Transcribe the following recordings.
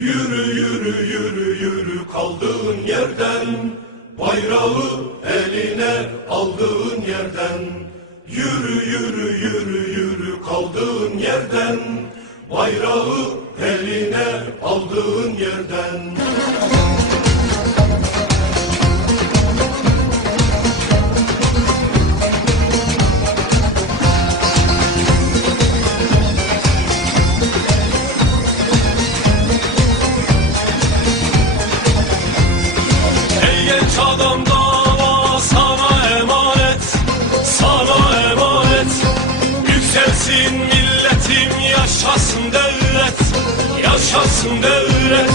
Yürü yürü yürü yürü kaldığın yerden Bayrağı eline aldığın yerden. Yürü yürü yürü yürü kaldığın yerden Bayrağı eline aldığın yerden. Yaşasın milletim, yaşasın devlet, yaşasın devlet.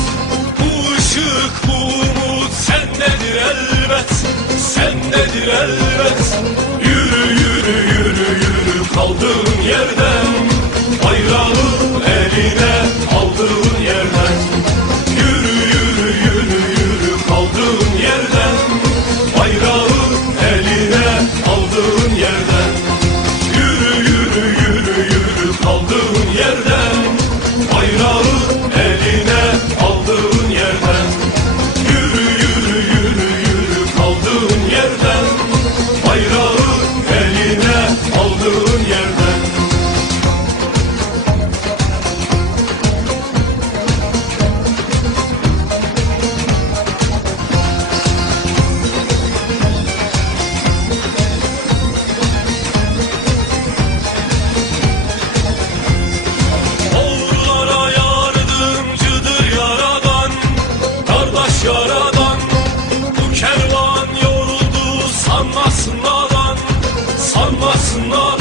Bu ışık, bu umut sendedir elbet, sendedir elbet. Yürü, yürü, yürü, yürü kaldığın yerden, bayrağın eline. Some.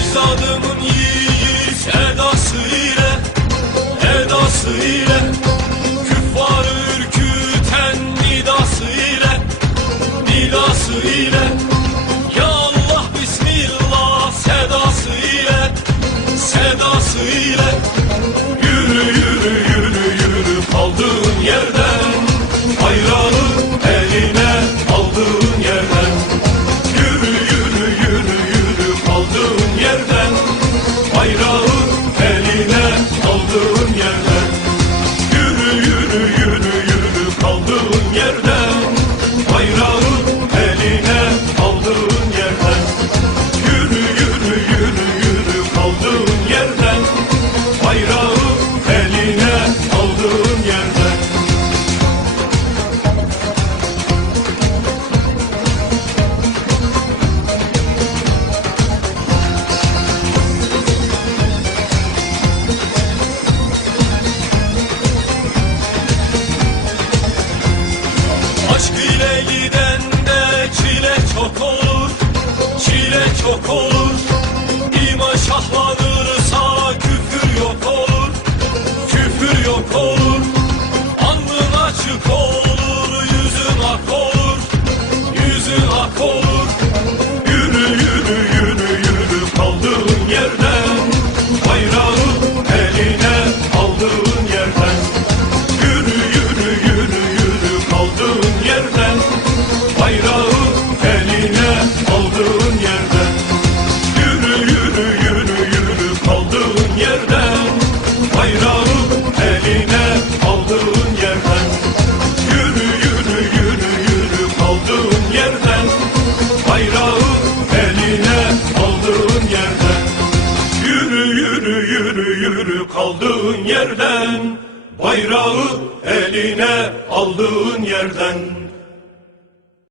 Ecdadımın yiğit edası ile Edası ile Küffarı ürküten nidası ile Nidası ile Ya Allah Bismillah sedası ile Sedası ile gönül gönül çok olur, çile çok olur. Yürü yürü yürü kaldığın yerden Bayrağı eline aldığın yerden.